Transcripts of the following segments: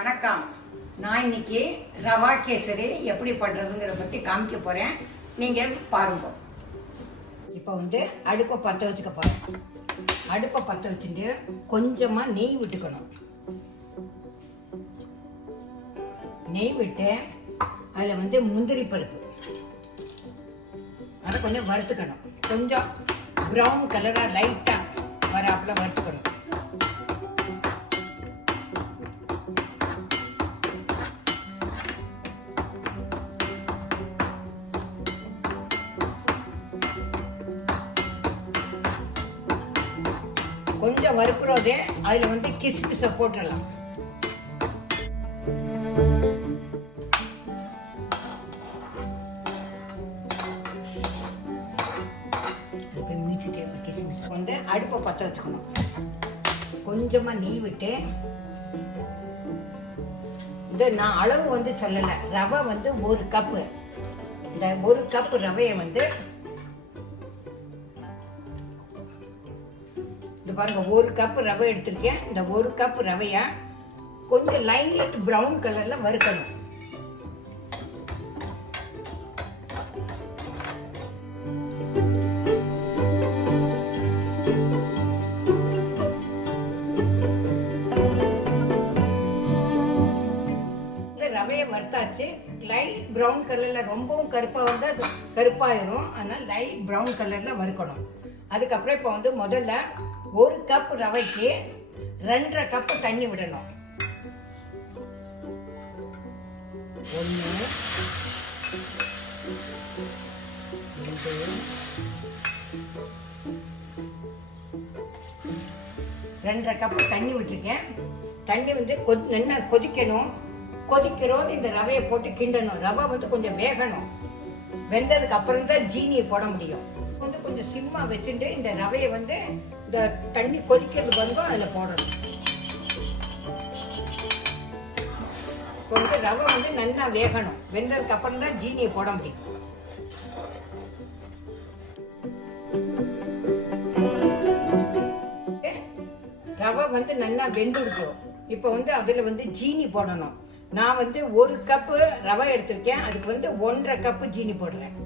வணக்கம். நான் இன்னைக்கு ரவா கேசரி எப்படி பண்ணுறதுங்கிறத பற்றி காமிக்க போகிறேன். நீங்கள் பாருங்க. இப்போ அடுப்பை பற்ற வச்சுக்க போகிறேன். அடுப்பை பற்ற வச்சுட்டு கொஞ்சமாக நெய் விட்டுக்கணும். நெய் விட்டு அதில் முந்திரி பருப்பு அதை கொஞ்சம் வறுத்துக்கணும். கொஞ்சம் ப்ரௌன் கலராக லைட்டாக வராப்பில் வறுத்துக்கணும். கொஞ்சம் வறுக்கிறோதே அதில் கிஸ்மிஸை போட்டுடலாம். கிஸ்மிஸ் அடுப்பை பற்ற வச்சுக்கணும். கொஞ்சமாக நெய் விட்டு நான் அளவு சொல்லலை. ரவை ஒரு கப்பு. இந்த ஒரு கப்பு ரவையை பாருங்க, ஒரு கப்பு ரவை எடுத்திருக்கேன். இந்த ஒரு கப்பு ரவையை கொஞ்சம் லைட் ப்ரௌன் கலர்ல வறுக்கணும். ரவையை வறுத்தாச்சு. லைட் ப்ரௌன் கலர்ல, ரொம்பவும் கருப்பா அது கருப்பாயிரும். அதனால லைட் ப்ரௌன் கலர்ல வறுக்கணும். அதுக்கப்புறம் இப்போ முதல்ல ஒரு கப் ரவைக்கு 2.5 கப்பு தண்ணி விடணும். 1 2.5 கப்பு தண்ணி விட்டுருக்கேன். தண்ணி நல்லா கொதிக்கணும். கொதிக்கிறோது இந்த ரவையை போட்டு கிண்டணும். ரவை கொஞ்சம் வேகணும். வெந்ததுக்கு அப்புறம் தான் ஜீனியை போட முடியும். கொஞ்சம் சிம்மா வச்சுட்டு இந்த ரவையை இந்த தண்ணி கொதிக்கிறது அதில் போடணும். ரவை நல்லா வேகணும். வெந்ததுக்கு அப்புறம் தான் ஜீனியை போட முடியும். ரவை நல்லா வெந்துடுக்கும். இப்போ அதில் ஜீனி போடணும். நான் ஒரு கப்பு ரவை எடுத்திருக்கேன். அதுக்கு 1.5 கப்பு ஜீனி போடுறேன்.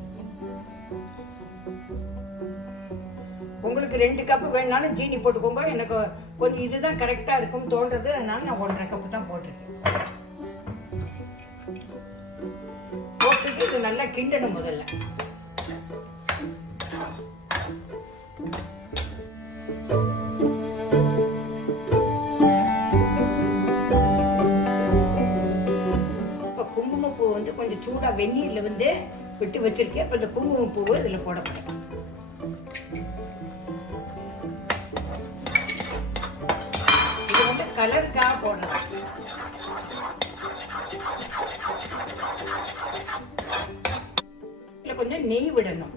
உங்களுக்கு 2 கப்பு வேணாலும் ஜீனி போட்டுக்கோங்க. எனக்கு கொஞ்சம் இதுதான் கரெக்டாக இருக்கும் தோன்றது. அதனால நான் 1.5 கப்பு தான் போட்டிருக்கேன். போட்டுட்டு இது நல்லா கிண்டணும். முதல்ல இப்போ குங்குமப்பூ கொஞ்சம் சூடாக வெந்நீரில் விட்டு வச்சிருக்கேன். இப்போ இந்த குங்குமப்பூவை இதில் போட போகிறேன். கலருக்காக போடலாம். இதுல கொஞ்சம் நெய் விடணும்.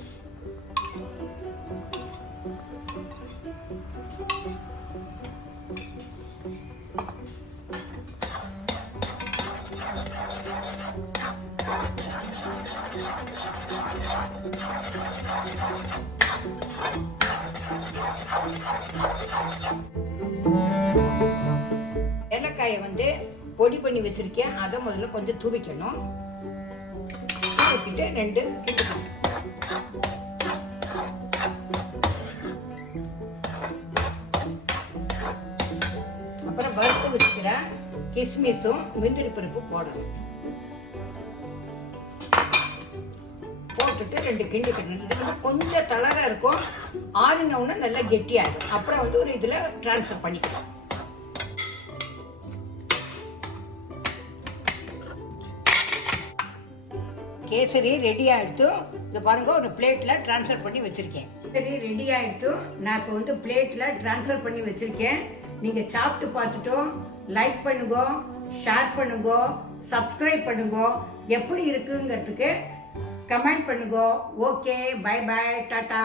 ஏலக்காயை பொடி பண்ணி வச்சிருக்கேன். அதை முதல்ல கொஞ்சம் தூவிக்கணும். தூவிக்கிட்டு 2 கிண்டணும். அப்புறம் வறுத்து வச்சுக்கிற கிஸ்மிஸும் முந்திரி பருப்பு போடணும். போட்டுட்டு 2 கிண்டிக்கணும். கொஞ்சம் தளரா இருக்கும். ஆறினவுன்னு நல்லா கெட்டியாகும். அப்புறம் ஒரு இதுல டிரான்ஸ்ஃபர் பண்ணிக்கலாம். கேசரி ரெடி ஆகிடுத்து. இது பாருங்க, ஒரு பிளேட்டில் ட்ரான்ஸ்ஃபர் பண்ணி வச்சுருக்கேன். கேசரி ரெடி ஆகிடுத்து. நான் இப்போ பிளேட்டில் ட்ரான்ஸ்ஃபர் பண்ணி வச்சுருக்கேன். நீங்கள் சாப்பிட்டு பார்த்துட்டோம். லைக் பண்ணுங்க, ஷேர் பண்ணுங்க, சப்ஸ்கிரைப் பண்ணுங்க. எப்படி இருக்குங்கிறதுக்கு கமெண்ட் பண்ணுங்க. Okay, bye bye, tata.